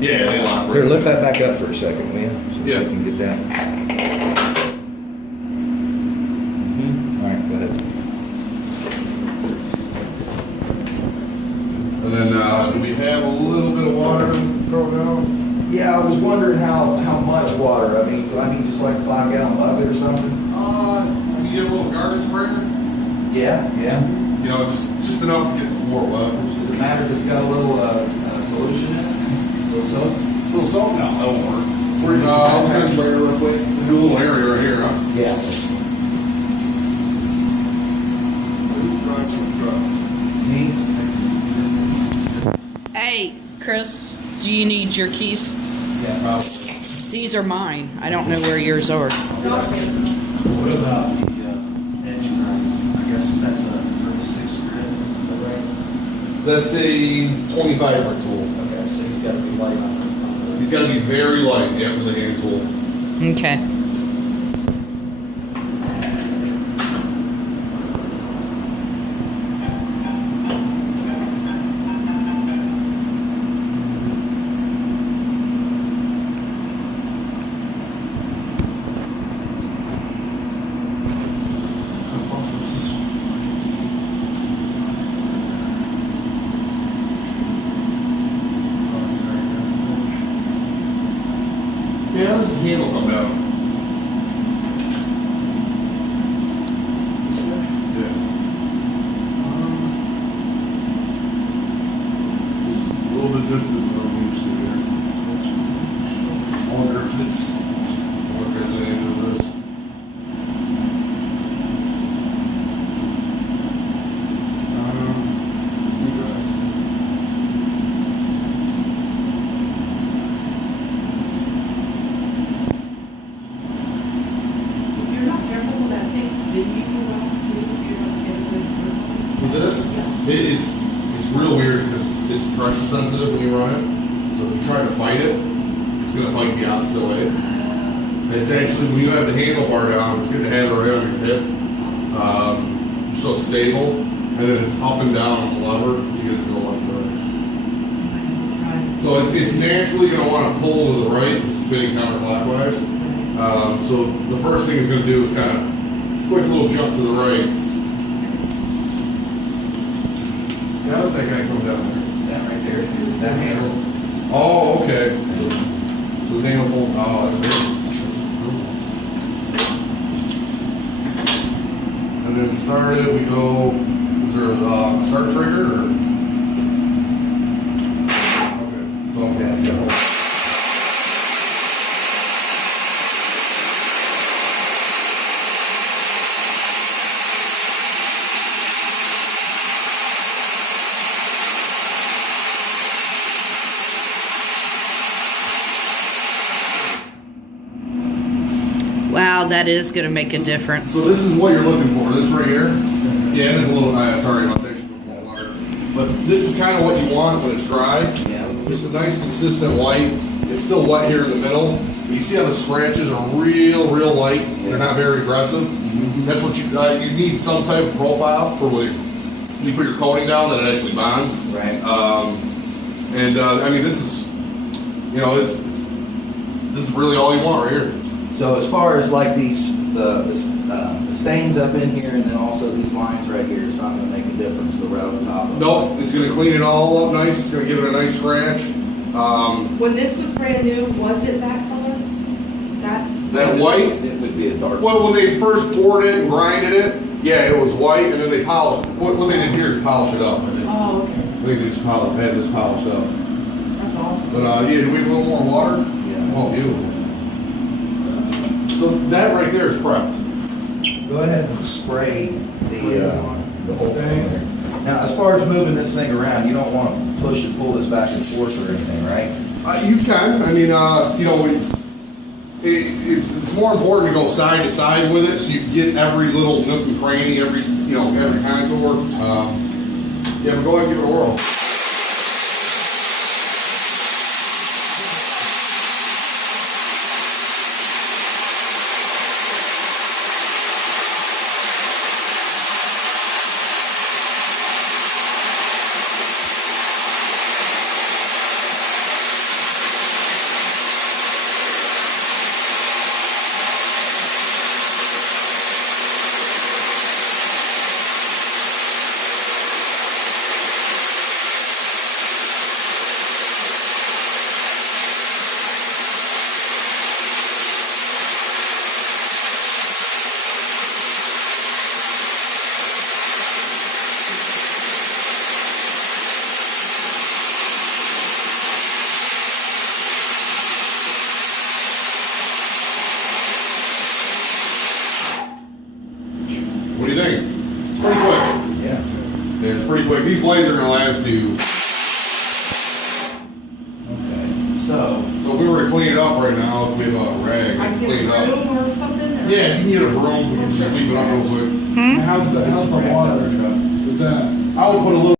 Yeah, they lock right. Here, lift that back up for a second, will you? So Yeah. you can get that. All right, go ahead. And then do we have a little bit of water to throw down? Yeah, I was wondering how much water. I mean, do I need just like a 5-gallon bucket or something? You get a little garden sprayer. Yeah, yeah. You know, just enough to get the floor wet. Does it matter if it's got a little solution in it? A little soap? A little salt? No, that won't work. We're gonna sprayer real quick. Do a little area right here, huh? Yeah. Hey, Chris, do you need your keys? Yeah, probably. These are mine. I don't know where yours are. What about the engine room? I guess that's a 36 grit, is that right? That's a 25 tool. Okay, so he's got to be light on the. He's got to be very light, yeah, with a hand tool. Okay. Yeah, this handle come down. Yeah. A little bit different than what I'm used to here. I wonder if it's what goes into this. If you're not careful with that thing spinning you around too, you're not getting good grip. With this, it's real weird because it's pressure sensitive when you run it. So if you try to fight it, it's going to fight the opposite way. It's actually, when you have the handlebar down, it's good to have it right on your hip. So it's stable. And then it's up and down on the lever to get it to the left or right. So it's naturally going to want to pull to the right, it's spinning counterclockwise. So the first thing it's going to do is kind of quick little jump to the right. Yeah, how's that guy come down there? That right there is that handle. Oh, okay. So his handle pulls. Oh, that's great. And then started, we go. Is there a start trigger or? Okay. So Yeah, so Wow, that is going to make a difference. So this is what you're looking for. This right here. Yeah, it is a little. Sorry about that. But this is kind of what you want when it's dry. Yeah. Just a nice consistent white. It's still wet here in the middle. You see how the scratches are real light. They're not very aggressive. That's what you need some type of profile for when you put your coating down that it actually bonds. right. I mean, this is, you know, this is really all you want right here. So as far as like the stains up in here, and then also these lines right here, it's not going to make a difference, but right over top of it. Nope, it's going to clean it all up nice. It's going to give it a nice scratch. When this was brand new, was it that color? That white. It would be a dark. Well, when they first poured it and grinded it, yeah, it was white, and then they polished it. What they did here is polish it up. I think. Oh, okay. I think they just had this polished up. That's awesome. But yeah, do we have a little more water? Yeah. Oh, beautiful. So that right there is prepped. Go ahead and spray the whole thing. Now, as far as moving this thing around, you don't want to push and pull this back and forth or anything, right? You can. I mean, you know, it's more important to go side to side with it, so you get every little nook and cranny, every contour. Yeah, but go ahead and give it a whirl. it'll last you. Okay, so, So if we were to clean it up right now, if we have a rag, I can clean it get a up. broom or something? Or- Yeah, if you can get a broom, we can just sweep it up real quick. How's the water? Is that? I would put a little